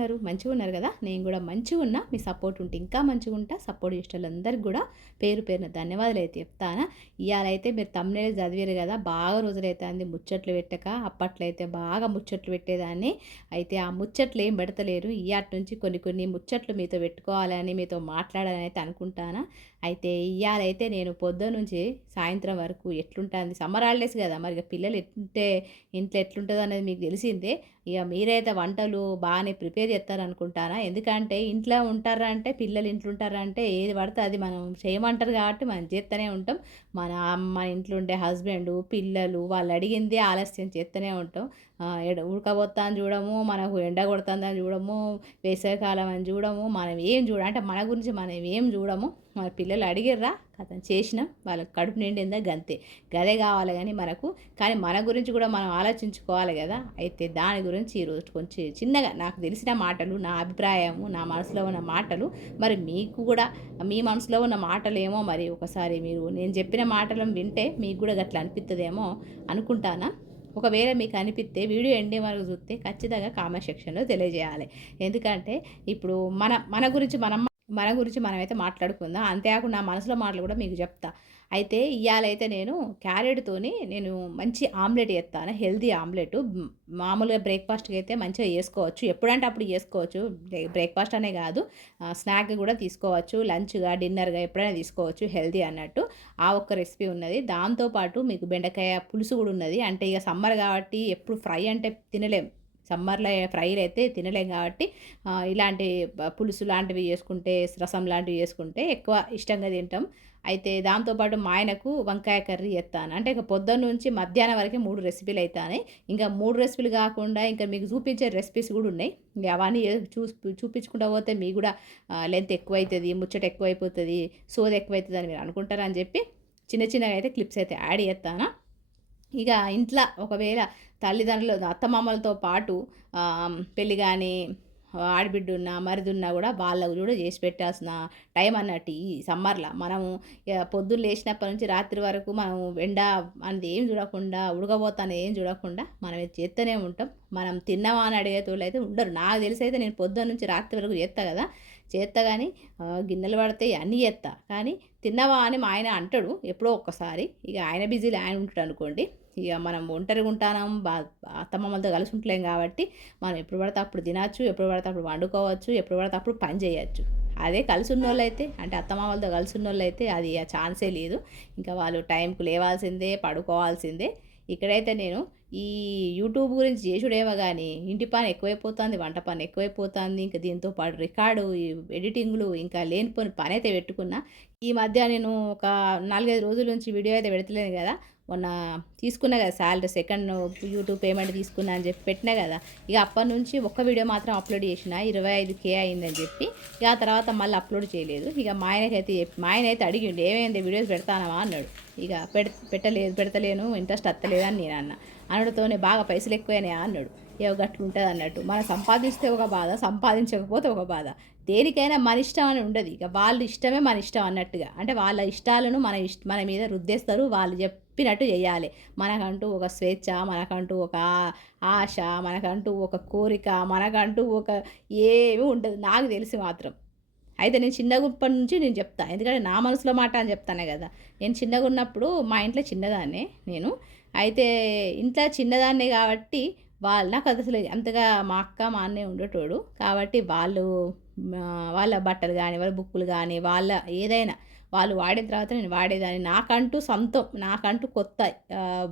ఉన్నారు? మంచిగా ఉన్నారు కదా? నేను కూడా మంచిగా ఉన్నా. మీ సపోర్ట్ ఉంటే ఇంకా మంచిగా ఉంటా. సపోర్ట్ చేసేటోళ్ళందరికీ కూడా పేరు పేరున ధన్యవాదాలు అయితే చెప్తాను. ఇవాళైతే మీరు థంబ్‌నెయిల్ చదివారు కదా! బాగా రోజులైతుంది ముచ్చట్లు పెట్టక. అప్పట్లో అయితే బాగా ముచ్చట్లు పెట్టేదాన్ని. అయితే ఆ ముచ్చట్లు ఏం పెడతలేరు. ఇయాటి నుంచి కొన్ని కొన్ని ముచ్చట్లు మీతో పెట్టుకోవాలని, మీతో మాట్లాడాలని అయితే అనుకుంటాను. అయితే ఇయాలైతే నేను పొద్దున్నుంచి సాయంత్రం వరకు ఎట్లుంటాంది సమ్మర్ హాలిడేస్ కదా! మరి ఇగ పిల్లలు ఎట్లుంటే ఇంట్లో ఎట్లుంటదనేది మీకు తెలిసిందే. ఇక మీరైతే వంటలు బాగానే ప్రిపేర్ చేస్తారనుకుంటానా. ఎందుకంటే ఇంట్లో ఉంటారంటే పిల్లలు ఇంట్లో ఉంటారంటే ఏది పడితే అది మనం చేయమంటారు కాబట్టి మనం చేస్తూనే ఉంటాం. మన ఇంట్లో ఉండే హస్బెండు, పిల్లలు వాళ్ళు అడిగిందే ఆలస్యం చేస్తూనే ఉంటాం. ఉడకబోత్తాంది చూడము, మనకు ఎండ కొడుతుందని చూడము, వేసవికాలం అని చూడము, మనం ఏం అంటే మన గురించి మనం ఏం చూడము. మన పిల్లలు అడిగిర్రా కథం చేసినాం, వాళ్ళకి కడుపు నిండిందా గంతే. గదే కావాలి కానీ మనకు. కానీ మన గురించి కూడా మనం ఆలోచించుకోవాలి కదా! అయితే దాని గురించి ఈరోజు కొంచెం చిన్నగా నాకు తెలిసిన మాటలు, నా అభిప్రాయము, నా మనసులో ఉన్న మాటలు, మరి మీకు కూడా మీ మనసులో ఉన్న మాటలేమో మరి ఒకసారి మీరు నేను చెప్పిన మాటలను వింటే మీకు కూడా గట్లా అనిపిత్తదేమో అనుకుంటానా. ఒకవేళ మీకు అనిపిస్తే వీడియో ఎండింగ్ వరకు చూస్తే ఖచ్చితంగా కామెంట్ సెక్షన్‌లో తెలియజేయాలి. ఎందుకంటే ఇప్పుడు మన గురించి మనమైతే మాట్లాడుకుందాం. అంతేకాకుండా నా మనసులో మాటలు కూడా మీకు చెప్తా. అయితే ఇయ్యాలైతే నేను క్యారెట్‌తోని నేను మంచి ఆమ్లెట్ చేత్తాను. Healthy omelette. మామూలుగా బ్రేక్‌ఫాస్ట్‌కి అయితే మంచిగా చేసుకోవచ్చు. ఎప్పుడంటే అప్పుడు చేసుకోవచ్చు. బ్రేక్‌ఫాస్ట్ అనే కాదు. స్నాక్‌గా కూడా తీసుకోవచ్చు. లంచ్‌గా, డిన్నర్‌గా ఎప్పుడైనా తీసుకోవచ్చు. హెల్తీ అన్నట్టు. ఆ ఒక్క రెసిపీ ఉన్నది. దాంతో పాటు మీకు బెండకాయ పులుసు కూడా ఉన్నది. అంటే ఇక సమ్మర్ కాబట్టి ఎప్పుడు ఫ్రై అంటే తినలేం. సమ్మర్‌లో ఫ్రైలు అయితే తినలేం కాబట్టి ఇలాంటి పులుసు లాంటివి చేసుకుంటే, రసం లాంటివి చేసుకుంటే ఎక్కువ ఇష్టంగా తింటాం. అయితే దాంతో పాటు మా ఆయనకు వంకాయ కర్రీ చేత్తాను. అంటే ఇక పొద్దున్నుంచి మధ్యాహ్నం వరకే 3 రెసిపీలు అయితాన్నాయి. ఇంకా 3 రెసిపీలు కాకుండా ఇంకా మీకు చూపించే రెసిపీస్ కూడా ఉన్నాయి. ఇంక అవన్నీ చూపించుకుంటా పోతే మీకు కూడా లెంత్ ఎక్కువైతది, ముచ్చట ఎక్కువైపోతది, సోది ఎక్కువైతదని మీరు అనుకుంటారని చెప్పి చిన్న చిన్నగా అయితే క్లిప్స్ అయితే యాడ్ చేత్తాను. ఇక ఇంట్లో ఒకవేళ తల్లిదండ్రులు అత్తమామలతో పాటు పెళ్ళి గానీ, ఆడబిడ్డున్నా, మరిదున్నా గూడా వాళ్ళకు గూడా జేసి పెట్టాల్సిన టైం అన్నట్టు ఈ సమ్మర్‌ల. మనము పొద్దున్న లేచినప్పటి నుంచి రాత్రి వరకు మనం ఎండ అనేది ఏం చూడకుండా, ఉడకబోత ఏం చూడకుండా మనం ఇది చేత్తనే ఉంటాం. మనం తిన్నామా అని అడిగేటోళ్ళైతే ఉండరు. నాకు తెలిసైతే నేను పొద్దున్న నుంచి రాత్రి వరకు చేత్తా గదా! చేత్తా గానీ గిన్నెలు పడతాయి అన్నీ చేత్తా. కానీ తిన్నావా అని మా ఆయన అంటాడు ఎప్పుడో ఒక్కసారి. ఇక ఆయన బిజీలో ఆయన ఉంటాడనుకోండి. ఇక మనం ఒంటరిగా ఉంటానం. అత్తమామలతో కలిసి ఉంటలేం కాబట్టి మనం ఎప్పుడు పడితే అప్పుడు తినచ్చు, ఎప్పుడు పడితే అప్పుడు వండుకోవచ్చు, ఎప్పుడు పడితే అప్పుడు పని చేయొచ్చు. అదే కలిసి ఉన్నోళ్ళైతే అంటే అత్తమామలతో కలిసి ఉన్నోళ్ళైతే అది ఆ ఛాన్సే లేదు. ఇంకా వాళ్ళు టైంకి లేవాల్సిందే, పడుకోవాల్సిందే. ఇక్కడైతే నేను ఈ యూట్యూబ్ గురించి చేసుడేమో గానీ, ఇంటి పని ఎక్కువైపోతుంది, వంట పని ఎక్కువైపోతుంది. ఇంక దీంతో పాటు రికార్డు, ఈ ఎడిటింగ్‌లు ఇంకా లేనిపోని పనైతే పెట్టుకున్నా. ఈ మధ్య నేను ఒక 4, 5 రోజుల నుంచి వీడియో అయితే పెడతలేను గదా! మొన్న తీసుకున్నా గదా! సాలరీ సెకండ్ యూట్యూబ్ పేమెంట్ తీసుకున్నా అని చెప్పి పెట్టినా గదా! ఇక అప్పటినుంచి ఒక్క వీడియో మాత్రం అప్‌లోడ్ చేసిన. 25,000 అయిందని చెప్పి. ఇక ఆ తర్వాత మళ్ళీ అప్‌లోడ్ చేయలేదు. ఇక మా ఆయనైతే అడిగిండు, "ఏమైంది వీడియోస్ పెడతానవా?" అన్నాడు. ఇక పెడతలేను ఇంట్రెస్ట్ వత్తలేదు అని నేనన్నా. అనుడితోనే "బాగా పైసలు ఎక్కువైనాయా?" అన్నాడు. ఏవో గట్లుంటదన్నట్టు. మనం సంపాదిస్తే ఒక బాధ, సంపాదించకపోతే ఒక బాధ. దేనికైనా మన ఇష్టం అని ఉండదు. ఇక వాళ్ళ ఇష్టమే మన ఇష్టం అన్నట్టుగా. అంటే వాళ్ళ ఇష్టాలను మన మీద రుద్దేస్తారు. వాళ్ళు చెప్పినట్టు చేయాలి. మనకంటూ ఒక స్వేచ్ఛ, మనకంటూ ఒక ఆశ, మనకంటూ ఒక కోరిక, మనకంటూ ఒక ఏమీ ఉండదు. నాకు తెలిసి మాత్రం. అయితే నేను చిన్నగుప్పటి నుంచి నేను చెప్తా. ఎందుకంటే నా మనసులో మాట అని చెప్తానే గదా! నేను చిన్నగున్నప్పుడు మా ఇంట్లో చిన్నదాన్నే నేను. అయితే ఇంట్లో చిన్నదాన్నే గాబట్టి నాకసలు అంతగా మా అక్క, మా అన్నయ్య ఉండేటోడు. కాబట్టి వాళ్ళ బట్టలు గానీ, వాళ్ళ బుక్కులు గానీ, వాళ్ళ ఏదైనా వాళ్ళు వాడిన తర్వాత నేను వాడేదాన్ని. నాకంటూ సొంతం, నాకంటూ కొత్త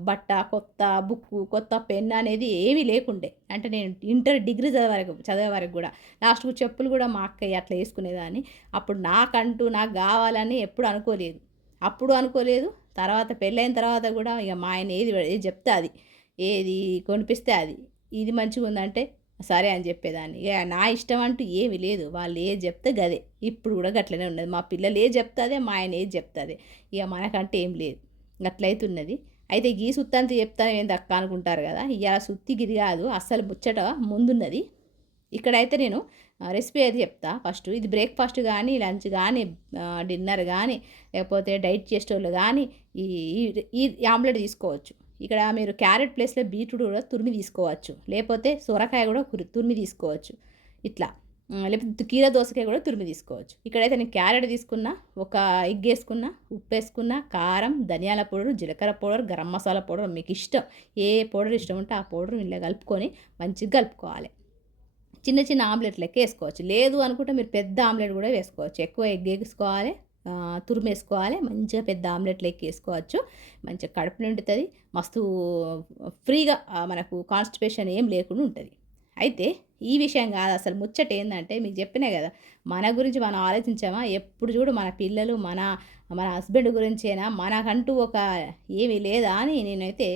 బట్ట, కొత్త బుక్కు, కొత్త పెన్ అనేది ఏమీ లేకుండే. అంటే నేను ఇంటర్, డిగ్రీ చదివే వరకు గూడా. లాస్ట్‌కు చెప్పులు గూడా మా అక్కయ్య అట్లా యేసుకునేదాన్ని. అప్పుడు నాకు గావాలని ఎప్పుడు అనుకోలేదు. అప్పుడు అనుకోలేదు. తర్వాత పెళ్ళైన తర్వాత గూడా ఇగ మా ఆయన ఏది జెప్తే అది. ఏది కొనిపిస్తే అది. ఇది మంచిగుందంటే సరే అని జెప్పేదాన్ని. ఇగ నా ఇష్టం అంటూ ఏమి లేదు. వాళ్ళు ఏది జెప్తే గదే. ఇప్పుడు గూడా గట్లనే ఉన్నది. మా పిల్లలు ఏది జెప్తే అదే, మా ఆయన ఏది జెప్తే అదే. ఇగ మనకంటే ఏం లేదు. గట్లయితున్నది. అయితే గీ సుత్తంత చెప్తావేందక్కా అనుకుంటారు గదా! ఇయాల సుత్తికి ఇది గాదు. అస్సలు ముచ్చట ముందున్నది. ఇక్కడైతే నేను రెసిపీ అయితే చెప్తా ఫస్టు. ఇది బ్రేక్‌ఫాస్ట్ గానీ, లంచ్ గానీ, డిన్నర్ గానీ, లేకపోతే డైట్ చేసేటోళ్ళు గానీ ఈ ఈ ఈ ఆమ్లెట్ తీసుకోవచ్చు. ఇక్కడ మీరు క్యారెట్ ప్లేస్‌లో బీట్రూట్ కూడా తురిమి తీసుకోవచ్చు. లేపోతే సొరకాయ కూడా తురిమి తీసుకోవచ్చు. ఇట్లా లేకపోతే కీర దోసకాయ కూడా తురిమి తీసుకోవచ్చు. ఇక్కడైతే నేను క్యారెట్ తీసుకున్నా, ఒక ఎగ్ వేసుకున్నా, ఉప్పు వేసుకున్నా, కారం, ధనియాల పౌడర్, జీలకర్ర పౌడర్, గరం మసాలా పౌడర్ మీకు ఇష్టం. ఏ పౌడర్ ఇష్టం ఉంటే ఆ పౌడర్ ఇలా కలుపుకొని మంచిగా కలుపుకోవాలి. చిన్న చిన్న ఆమ్లెట్ లెక్క వేసుకోవచ్చు. లేదు అనుకుంటే మీరు పెద్ద ఆమ్లెట్ కూడా వేసుకోవచ్చు. ఎక్కువ ఎగ్ వేసుకోవాలి, తురిమేసుకోవాలి, మంచిగా పెద్ద ఆమ్లెట్ లెక్క వేసుకోవచ్చు. మంచిగా కడుపు నిండుతుంది, మస్తు ఫ్రీగా మనకు కాన్స్టిపేషన్ ఏం లేకుండా ఉంటుంది. అయితే ఈ విషయం కాదు అసలు ముచ్చట ఏందంటే, మీకు చెప్పినా కదా, మన గురించి మనం ఆలోచించామా? ఎప్పుడు చూడు మన పిల్లలు, మన మన హస్బెండ్ గురించేనా, మనకంటూ ఒక ఏమీ లేదా అని నేనైతే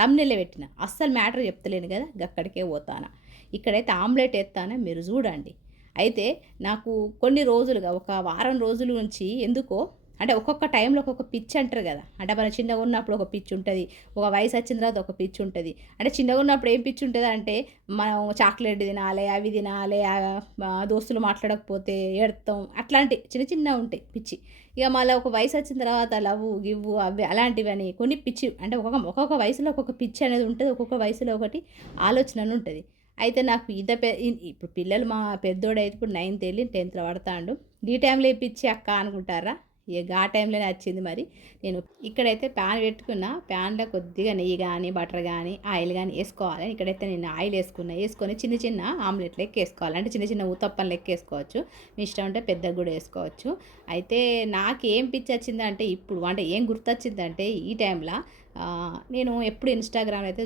తమ్నెయిల్ పెట్టిన. అస్సలు మ్యాటర్ చెప్తలేను కదా, అక్కడికే పోతాను. ఇక్కడైతే ఆమ్లెట్ ఎత్తాను, మీరు చూడండి. అయితే నాకు కొన్ని రోజులుగా ఒక వారం రోజుల నుంచి ఎందుకో అంటే ఒక్కొక్క టైంలో ఒక్కొక్క పిచ్చి అంటారు కదా, అంటే మనం చిన్నగా ఉన్నప్పుడు ఒక పిచ్చి ఉంటుంది, ఒక వయసు వచ్చిన తర్వాత ఒక పిచ్చి ఉంటుంది. అంటే చిన్నగా ఉన్నప్పుడు ఏం పిచ్చి ఉంటుంది అంటే, మనం చాక్లెట్ తినాలి, అవి తినాలి, దోస్తులు మాట్లాడకపోతే ఏడతాం, అట్లాంటి చిన్న చిన్న ఉంటాయి పిచ్చి. ఇక మళ్ళీ ఒక వయసు వచ్చిన తర్వాత లవ్వు గివ్వు అవి అలాంటివని కొన్ని పిచ్చి, అంటే ఒక్కొక్క వయసులో ఒక్కొక్క పిచ్చి అనేది ఉంటుంది, ఒక్కొక్క వయసులో ఒకటి ఆలోచన అని ఉంటుంది. అయితే నాకు ఇప్పుడు పిల్లలు మా పెద్దోడైతే ఇప్పుడు 9th వెళ్ళి 10th పడతాడు. ఈ టైంలో పిచ్చి అక్క అనుకుంటారా? ఇక ఆ టైంలోనే వచ్చింది. మరి నేను ఇక్కడైతే ప్యాన్ పెట్టుకున్న, ప్యాన్లో కొద్దిగా నెయ్యి కానీ బటర్ కానీ ఆయిల్ కానీ వేసుకోవాలి. ఇక్కడైతే నేను ఆయిల్ వేసుకొని చిన్న చిన్న ఆమ్లెట్ లెక్క వేసుకోవాలి, అంటే చిన్న చిన్న ఉతప్పం లెక్క వేసుకోవచ్చు. మీ ఇష్టం అంటే పెద్దగా కూడా వేసుకోవచ్చు. అయితే నాకేం పిచ్చి వచ్చిందంటే ఇప్పుడు, అంటే ఏం గుర్తొచ్చిందంటే ఈ టైంలో నేను ఎప్పుడు ఇన్స్టాగ్రామ్ అయితే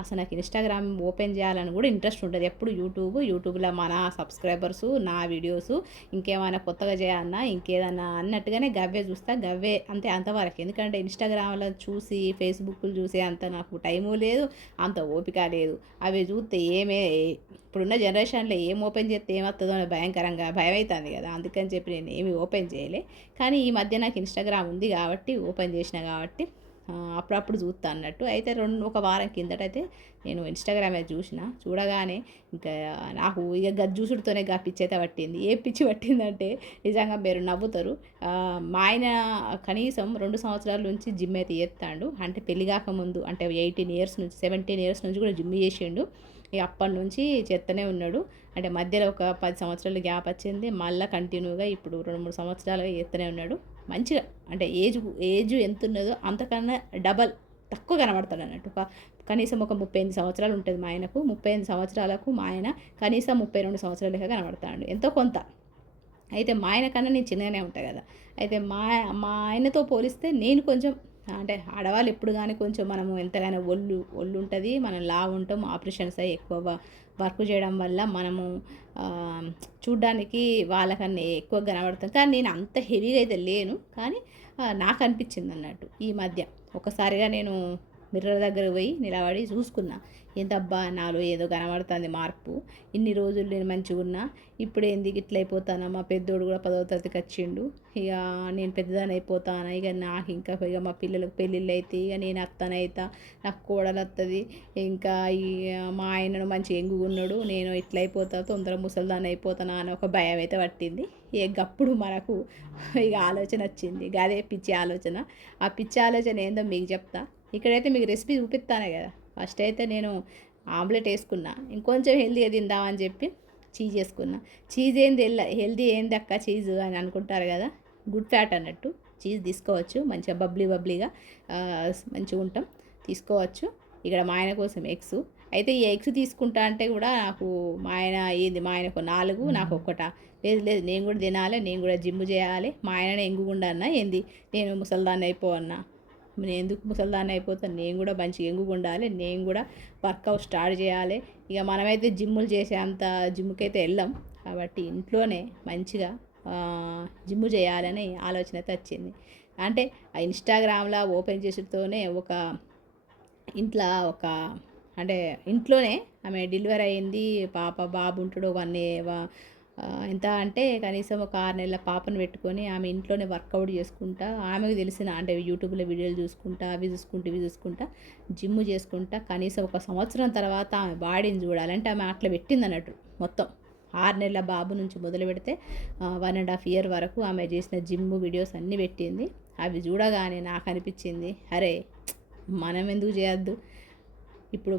అసలు నాకు ఇన్స్టాగ్రామ్ ఓపెన్ చేయాలని కూడా ఇంట్రెస్ట్ ఉంటుంది. ఎప్పుడు యూట్యూబ్లో మన సబ్స్క్రైబర్స్ నా వీడియోస్ ఇంకేమైనా కొత్తగా చేయాలన్నా ఇంకేదన్నా అన్నట్టుగానే గవ్వే చూస్తా, గవ్వే అంతే, అంతవరకు. ఎందుకంటే ఇన్స్టాగ్రామ్లో చూసి ఫేస్బుక్లు చూసే అంత నాకు టైము లేదు, అంత ఓపిక లేదు. అవి చూస్తే ఇప్పుడున్న జనరేషన్లో ఏం ఓపెన్ చేస్తే ఏమవుతుందో అని భయంకరంగా భయం అవుతుంది కదా, అందుకని చెప్పి నేను ఏమి ఓపెన్ చేయలే. కానీ ఈ మధ్య నాకు ఇన్స్టాగ్రామ్ ఉంది కాబట్టి ఓపెన్ చేసిన కాబట్టి అప్పుడప్పుడు చూస్తా అన్నట్టు. అయితే ఒక వారం కిందటైతే నేను ఇన్స్టాగ్రామ్ చూడగానే ఇంకా నాకు ఇక చూసుడుతోనే పిచ్చి అయితే పట్టింది. ఏ పిచ్చి పట్టిందంటే నిజంగా మీరు నవ్వుతారు. మా ఆయన కనీసం 2 సంవత్సరాల నుంచి జిమ్ అయితే చేస్తాడు. అంటే పెళ్లి కాకముందు, అంటే 18 ఇయర్స్ నుంచి 17 ఇయర్స్ నుంచి కూడా జిమ్ చేసిండు. ఇక అప్పటి నుంచి చేస్తూనే ఉన్నాడు. అంటే మధ్యలో ఒక 10 సంవత్సరాలు గ్యాప్ వచ్చింది, మళ్ళీ కంటిన్యూగా ఇప్పుడు 2-3 సంవత్సరాలుగా చేస్తూనే ఉన్నాడు. మంచిగా అంటే ఏజ్ ఎంత ఉన్నదో అంతకన్నా డబల్ తక్కువ కనబడతాడు అన్నట్టు. కనీసం ఒక 38 సంవత్సరాలు ఉంటుంది మా ఆయనకు. 38 సంవత్సరాలకు మా ఆయన కనీసం 32 సంవత్సరాల లెక్క కనబడతాడు, ఎంతో కొంత. అయితే మా ఆయన కన్నా నేను చిన్నగానే ఉంటాను కదా. అయితే మా ఆయనతో పోలిస్తే నేను కొంచెం, అంటే ఆడవాళ్ళు ఎప్పుడు కానీ కొంచెం మనము ఎంతగానో ఒళ్ళు ఉంటుంది, మనం లావు ఉంటాం, ఆపరేషన్స్ అయ్యి ఎక్కువ వర్క్ చేయడం వల్ల మనము చూడ్డానికి వాళ్ళకన్నా ఎక్కువ కనబడతాం. కానీ నేను అంత హెవీగా అయితే లేను, కానీ నాకు అనిపించింది అన్నట్టు ఈ మధ్య. ఒకసారిగా నేను మిర్రర్ దగ్గర పోయి నిలబడి చూసుకున్నా, ఏందబ్బా నాలో ఏదో కనబడుతుంది మార్పు, ఇన్ని రోజులు నేను మంచిగా ఉన్నా, ఇప్పుడు ఎందుకు ఇట్లా అయిపోతానా, మా పెద్దోడు కూడా 10వ తరగతికి వచ్చిండు, ఇక నేను పెద్దదాని అయిపోతాను, ఇక నాకు ఇంకా ఇక మా పిల్లలకు పెళ్ళిళ్ళు అయితే ఇక నేను అత్తనైతా, నాకు కోడలు వస్తుంది, ఇంకా మా ఆయనను మంచిగా ఎంగుకున్నాడు, నేను ఇట్లా అయిపోతా, తొందరగా ముసలిదాన్ని అయిపోతానా అని ఒక భయం అయితే పట్టింది. ఇక అప్పుడు మనకు ఇక ఆలోచన వచ్చింది, అదే పిచ్చి ఆలోచన. ఆ పిచ్చి ఆలోచన ఏందో మీకు చెప్తా. ఇక్కడైతే మీకు రెసిపీ చూపిస్తానే కదా. ఫస్ట్ అయితే నేను ఆమ్లెట్ వేసుకున్నా, ఇంకొంచెం హెల్తీగా తిందామని చెప్పి చీజ్ వేసుకున్నా. చీజ్ ఏంది హెల్తీ ఏంది అక్క చీజ్ అని అనుకుంటారు కదా, గుడ్ ఫ్యాట్ అన్నట్టు. చీజ్ తీసుకోవచ్చు, మంచిగా బబ్లీగా మంచిగా ఉంటాం, తీసుకోవచ్చు. ఇక్కడ మా ఆయన కోసం ఎగ్స్. అయితే ఈ ఎగ్స్ తీసుకుంటా అంటే కూడా నాకు మా ఆయనకు 4 నాకు ఒక్కటా, లేదు నేను కూడా తినాలి, నేను కూడా జిమ్ చేయాలి, మా ఆయననే ఎంగుగుండా అన్న ఏంది, నేను ముసల్దాన్ని అయిపోవన్నా, నేను ఎందుకు ముసల్దాన్ని అయిపోతాను, నేను కూడా మంచిగా ఎంగుగా ఉండాలి, నేను కూడా వర్కౌట్ స్టార్ట్ చేయాలి. ఇక మనమైతే జిమ్ములు చేసే అంత జిమ్కి అయితే వెళ్ళాం కాబట్టి ఇంట్లోనే మంచిగా జిమ్ చేయాలని ఆలోచన అయితే వచ్చింది. అంటే ఇన్స్టాగ్రామ్లో ఓపెన్ చేసేతోనే ఇంట్లో అంటే ఇంట్లోనే ఆమె డెలివరీ అయింది, బాబు ఉంటాడు 1 ఎంత అంటే కనీసం ఒక 6 నెలల పాపను పెట్టుకొని ఆమె ఇంట్లోనే వర్కౌట్ చేసుకుంటా, ఆమెకు తెలిసిన అంటే యూట్యూబ్లో వీడియోలు చూసుకుంటా, ఇవి చూసుకుంటా జిమ్ చేసుకుంటా కనీసం 1 సంవత్సరం తర్వాత ఆమె బాడీని చూడాలంటే ఆమె అట్లా పెట్టింది అన్నట్టు. మొత్తం 6 నెలల బాబు నుంచి మొదలు పెడితే 1.5 year వరకు ఆమె చేసిన జిమ్ వీడియోస్ అన్నీ పెట్టింది. అవి చూడగానే నాకు అనిపించింది, అరే మనం ఎందుకు చేయొద్దు, ఇప్పుడు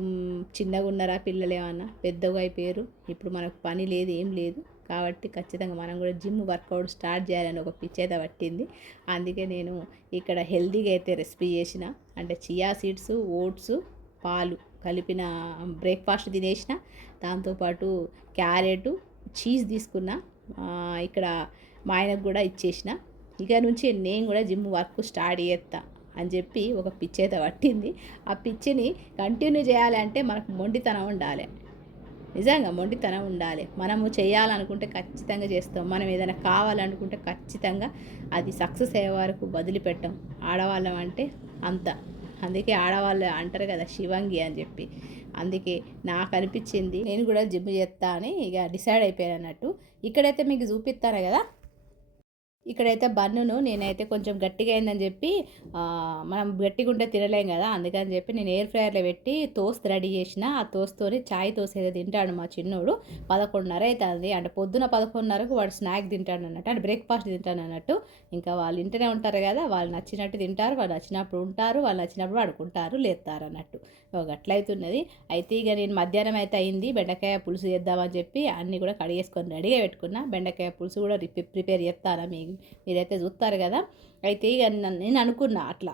చిన్నగా ఉన్నారా పిల్లలు ఏమన్నా పెద్దగా అయిపోయారు. ఇప్పుడు మనకు పని లేదు, ఏం లేదు. కాబట్టి ఖచ్చితంగా మనం కూడా జిమ్ వర్కౌట్ స్టార్ట్ చేయాలని ఒక పిచ్చి అయితే పట్టింది. అందుకే నేను ఇక్కడ హెల్తీగా అయితే రెసిపీ చేసిన, అంటే చియా సీడ్స్, ఓట్స్, పాలు కలిపిన బ్రేక్ఫాస్ట్ తినేసిన. దాంతోపాటు క్యారెట్, చీజ్ తీసుకున్న. ఇక్కడ మా ఆయనకు కూడా ఇచ్చేసిన. ఇక నుంచి నేను కూడా జిమ్ వర్క్ స్టార్ట్ చేస్తా అని చెప్పి ఒక పిచ్చి అయితే పట్టింది. ఆ పిచ్చిని కంటిన్యూ చేయాలంటే మనకు మొండితనం ఉండాలి. నిజంగా మొండితనం ఉండాలి. మనము చేయాలనుకుంటే ఖచ్చితంగా చేస్తాం. మనం ఏదైనా కావాలనుకుంటే ఖచ్చితంగా అది సక్సెస్ అయ్యే వరకు వదిలిపెట్టాం. ఆడవాళ్ళం అంటే అంత. అందుకే ఆడవాళ్ళు అంటారు కదా శివంగి అని చెప్పి. అందుకే నాకు అనిపించింది నేను కూడా జిమ్ చేస్తా అని ఇక డిసైడ్ అయిపోయాను అన్నట్టు. ఇక్కడైతే మీకు చూపిస్తాను కదా, ఇక్కడైతే బన్నును నేనైతే కొంచెం గట్టిగా అయిందని చెప్పి మనం గట్టిగా ఉంటే తినలేం కదా, అందుకని చెప్పి నేను ఎయిర్ ఫ్రైయర్లో పెట్టి తోస్త్ రెడీ చేసిన. ఆ తోస్తోని చాయ్ తోస్ ఏదో తింటాడు మా చిన్నోడు. 11:30 అవుతుంది. అంటే పొద్దున 11:30కు వాడు స్నాక్ తింటాడు అన్నట్టు, అంటే బ్రేక్ఫాస్ట్ తింటాడు అన్నట్టు. ఇంకా వాళ్ళు ఇంటనే ఉంటారు కదా, వాళ్ళు నచ్చినట్టు తింటారు, వాళ్ళు నచ్చినప్పుడు ఉంటారు, వాళ్ళు నచ్చినప్పుడు పడుకుంటారు, లేస్తారు అన్నట్టు. అట్లయితున్నది. అయితే ఇక నేను మధ్యాహ్నం అయితే అయింది, బెండకాయ పులుసు చేద్దామని చెప్పి అన్నీ కూడా కడిగేసుకొని రెడీగా పెట్టుకున్నా. బెండకాయ పులుసు కూడా ప్రిపేర్ చేస్తారా మీరైతే చూస్తారు కదా. అయితే ఇక నేను అనుకున్నా అట్లా,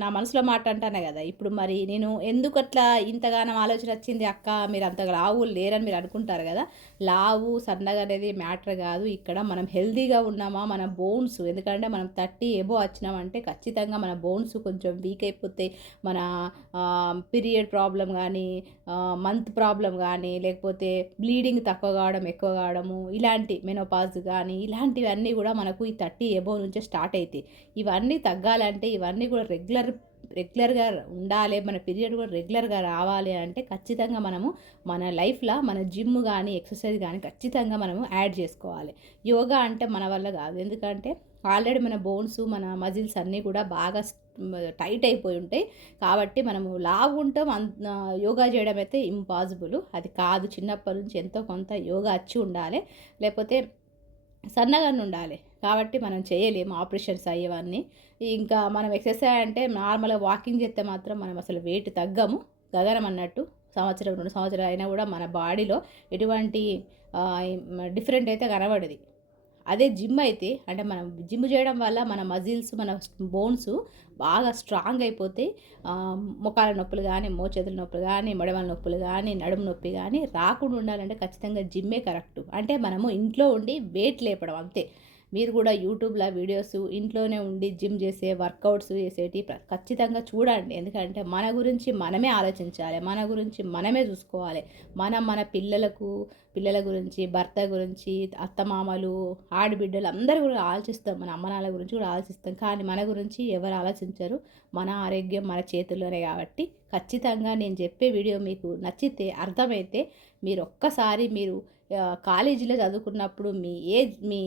నా మనసులో మాట అంటానే కదా. ఇప్పుడు మరి నేను ఎందుకు అట్లా ఇంతగానో ఆలోచన వచ్చింది అక్క, మీరు అంతగా లావు లేరని మీరు అనుకుంటారు కదా. లావు సన్నగా అనేది మ్యాటర్ కాదు. ఇక్కడ మనం హెల్తీగా ఉన్నామా, మన బోన్స్, ఎందుకంటే మనం 30 ఎబో వచ్చినామంటే ఖచ్చితంగా మన బోన్స్ కొంచెం వీక్ అయిపోతాయి. మన పీరియడ్ ప్రాబ్లం కానీ, మంత్ ప్రాబ్లం కానీ, లేకపోతే బ్లీడింగ్ తక్కువ కావడం ఎక్కువ కావడము, ఇలాంటి మెనోపాజ్ కానీ ఇలాంటివన్నీ కూడా మనకు ఈ 30 ఎబో నుంచే స్టార్ట్ అవుతాయి. ఇవన్నీ తగ్గాలంటే ఇవన్నీ కూడా రెగ్యులర్గా ఉండాలి. మన పీరియడ్ కూడా రెగ్యులర్గా రావాలి అంటే ఖచ్చితంగా మనము మన లైఫ్లో మన జిమ్ కానీ ఎక్సర్సైజ్ కానీ ఖచ్చితంగా మనము యాడ్ చేసుకోవాలి. యోగా అంటే మన వల్ల కాదు, ఎందుకంటే ఆల్రెడీ మన బోన్స్, మన మజిల్స్ అన్నీ కూడా బాగా టైట్ అయిపోయి ఉంటాయి. కాబట్టి మనము లావు ఉంటాం, యోగా చేయడం అయితే ఇంపాసిబుల్, అది కాదు. చిన్నప్పటి నుంచి ఎంతో కొంత యోగా వచ్చి ఉండాలి, లేకపోతే సన్నగానే ఉండాలి. కాబట్టి మనం చేయలేము ఆపరేషన్స్ అయ్యేవన్నీ. ఇంకా మనం ఎక్సర్సైజ్ అంటే నార్మల్గా వాకింగ్ చేస్తే మాత్రం మనం అసలు వెయిట్ తగ్గము, గగనం అన్నట్టు. సంవత్సరం 2 సంవత్సరాలు అయినా కూడా మన బాడీలో ఎటువంటి డిఫరెంట్ అయితే కనబడది. అదే జిమ్ అయితే, అంటే మనం జిమ్ చేయడం వల్ల మన మజిల్స్, మన బోన్స్ బాగా స్ట్రాంగ్ అయిపోతాయి. మోకాల నొప్పులు కానీ, మోచేతుల నొప్పులు కానీ, మడమల నొప్పులు కానీ, నడుము నొప్పి కానీ రాకుండా ఉండాలంటే ఖచ్చితంగా జిమ్మే కరెక్ట్. అంటే మనము ఇంట్లో ఉండి వెయిట్ లేపడం అంతే. మీరు కూడా యూట్యూబ్లో వీడియోస్ ఇంట్లోనే ఉండి జిమ్ చేసే వర్కౌట్స్ చేసేటి ఖచ్చితంగా చూడండి. ఎందుకంటే మన గురించి మనమే ఆలోచించాలి, మన గురించి మనమే చూసుకోవాలి. మన పిల్లల గురించి, భర్త గురించి, అత్తమామలు, ఆడబిడ్డలు అందరూ కూడా ఆలోచిస్తాం. మన అమ్మనాన్నల గురించి కూడా ఆలోచిస్తాం. కానీ మన గురించి ఎవరు ఆలోచించరు. మన ఆరోగ్యం మన చేతుల్లోనే. కాబట్టి ఖచ్చితంగా నేను చెప్పే వీడియో మీకు నచ్చితే, అర్థమైతే మీరు ఒక్కసారి మీరు కాలేజీలో చదువుకున్నప్పుడు మీ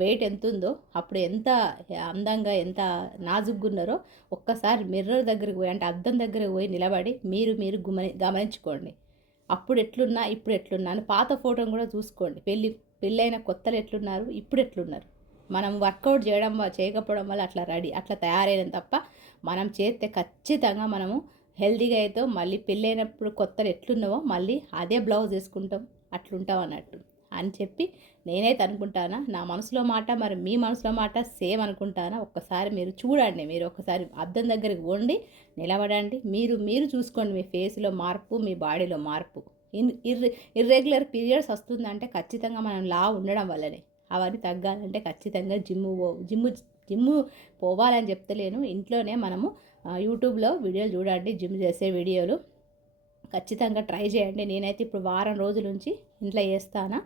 వెయిట్ ఎంత ఉందో, అప్పుడు ఎంత అందంగా ఎంత నాజుగ్గున్నారో ఒక్కసారి మిర్రర్ దగ్గరికి పోయి, అంటే అద్దం దగ్గరికి పోయి నిలబడి మీరు గమనించుకోండి. అప్పుడు ఎట్లున్నా ఇప్పుడు ఎట్లున్నా అని పాత ఫోటోని కూడా చూసుకోండి. పెళ్ళైన కొత్తలు ఎట్లున్నారు, ఇప్పుడు ఎట్లున్నారు. మనం వర్కౌట్ చేయకపోవడం వల్ల అట్లా తయారైన తప్ప, మనం చేస్తే ఖచ్చితంగా మనము హెల్తీగా అయితే మళ్ళీ పెళ్ళైనప్పుడు కొత్తలు ఎట్లున్నావో మళ్ళీ అదే బ్లౌజ్ వేసుకుంటాం, అట్లుంటాం అన్నట్టు అని చెప్పి నేనైతే అనుకుంటానా. నా మనసులో మాట మరి మీ మనసులో మాట సేమ్ అనుకుంటానా. ఒక్కసారి మీరు చూడండి, మీరు ఒక్కసారి అద్దం దగ్గరికి వండి నిలబడండి, మీరు చూసుకోండి మీ ఫేస్లో మార్పు, మీ బాడీలో మార్పు. ఇర్రెగ్యులర్ పీరియడ్స్ వస్తుందంటే ఖచ్చితంగా మనం ఉండడం వల్లనే. అవన్నీ తగ్గాలంటే ఖచ్చితంగా జిమ్ము పోవాలని చెప్తలేను. ఇంట్లోనే మనము యూట్యూబ్లో వీడియోలు చూడండి, జిమ్ చేసే వీడియోలు ఖచ్చితంగా ట్రై చేయండి. నేనైతే ఇప్పుడు వారం రోజుల నుంచి ఇంట్లో చేస్తానా.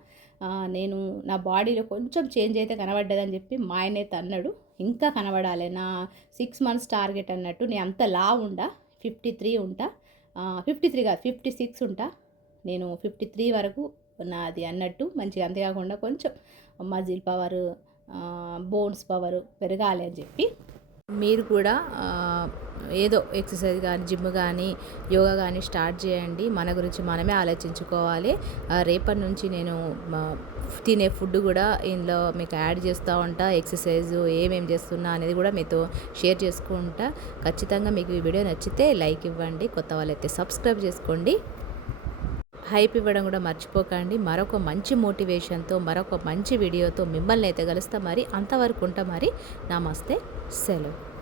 నేను నా బాడీలో కొంచెం చేంజ్ అయితే కనబడ్డదని చెప్పి మా ఆయనైతే అన్నాడు. ఇంకా కనబడాలి, నా 6 months టార్గెట్ అన్నట్టు. నేను అంత ఉండా, 53 ఉంటా, 53 కాదు 56 ఉంటా. నేను 53 వరకు నాది అన్నట్టు మంచిగా. అంతేకాకుండా కొంచెం మజిల్ పవరు, బోన్స్ పవరు పెరగాలి అని చెప్పి మీరు కూడా ఏదో ఎక్సర్సైజ్ కానీ, జిమ్ కానీ, యోగా కానీ స్టార్ట్ చేయండి. మన గురించి మనమే ఆలోచించుకోవాలి. రేపటి నుంచి నేను తినే ఫుడ్ కూడా ఇందులో మీకు యాడ్ చేస్తూ ఉంటా. ఎక్సర్సైజ్ ఏమేమి చేస్తున్నా అనేది కూడా మీతో షేర్ చేసుకుంటా. ఖచ్చితంగా మీకు ఈ వీడియో నచ్చితే లైక్ ఇవ్వండి. కొత్త వాళ్ళైతే సబ్స్క్రైబ్ చేసుకోండి. హైప్ ఇవ్వడం కూడా మర్చిపోకండి. మరొక మంచి మోటివేషన్తో, మరొక మంచి వీడియోతో మిమ్మల్ని అయితే కలుస్తా. మరి అంతవరకు ఉంటా. మరి నమస్తే, సెలవు.